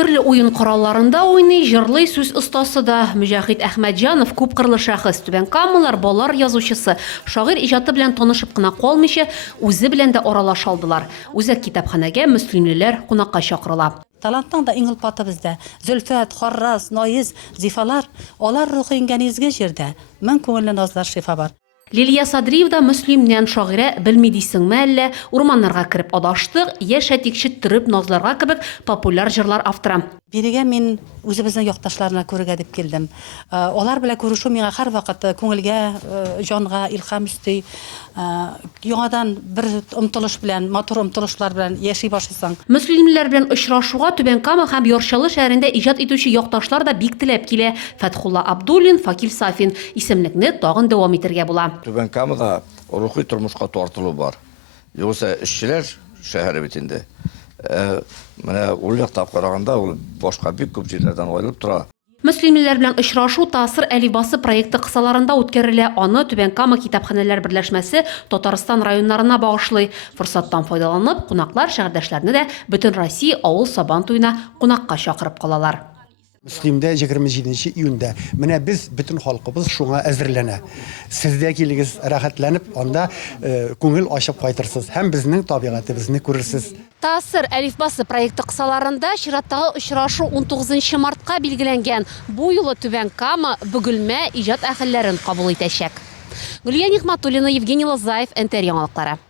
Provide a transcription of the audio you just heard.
Төрле уен коралларында уйный, җырлый сүз остасы да. Мөҗәһит Әхмәтҗанов күп кырлы шәхес, Түбән Камалар балалар язучысы, шагыйрь иҗаты белән танышып кына калмыйча, үзе белән дә аралаша алдылар. Үзәк китапханәгә мөслимлеләр кунакка чакырыла. Таланттың да иң паты бездә. Зөлфәт, Харрас, Наиз, Зифалар, алар рухы ингәнизге җирдә. Мең күңелле назлар шифа бар. Лилия Садриевда мөслимнән шагыйрә белми дисеңме әллә, урманнарга кереп адаштык, яшь әтикче төреп назларга кебек популяр җырлар авторы. Бирегә мин үзебезнең якташларына күрергә дип килдем. Алар белән күрешү миңа һәрвакыт күңелгә, җанга илһам өсти. Яңадан бер омтылыш белән, матур омтылышлар белән яши башласаң. Мөслимлеләр белән очрашуга Түбән Кама һәм Ярчалы шәһәрендә иҗат итүче якташлар да бик теләп килә. Фәтхулла Абдуллин, Факил Сафин исемлекне тагын дәвам итәргә була. Түбән Камада рухи тормышка тартылу бар. Югыйсә эшчеләр шәһәре бит инде. Менә ул якта караганда ул башка бик күп җирләрдән аерылып тора. Мөслимлеләр белән очрашу Тасыр әлифбасы проекты кысаларында үткәрелә. Аны Түбән Кама китапханәләр берләшмәсе Татарстан районнарына багышлый. Форсаттан файдаланып, кунаклар шәһәрдәшләрне дә бөтен Россия авыл сабан туена кунакка чакырып калалар. Мөслимдә 27 июньдә менә без бөтен халкыбыз шуңа әзерләнә. Сез дә килегез, рәхәтләнеп, анда күңел ачып кайтырсыз һәм безнең табигатыбызны күрерсез. Тасыр әлифбасы проекты кысаларында чираттагы очрашу 19 мартка билгеләнгән. Бу юлы Түбән Кама Бөгелмә иҗат әһелләрен кабул итәчәк. Гөлия Нигъмәтуллина, Евгений Лозаев, НТР яңалыклары.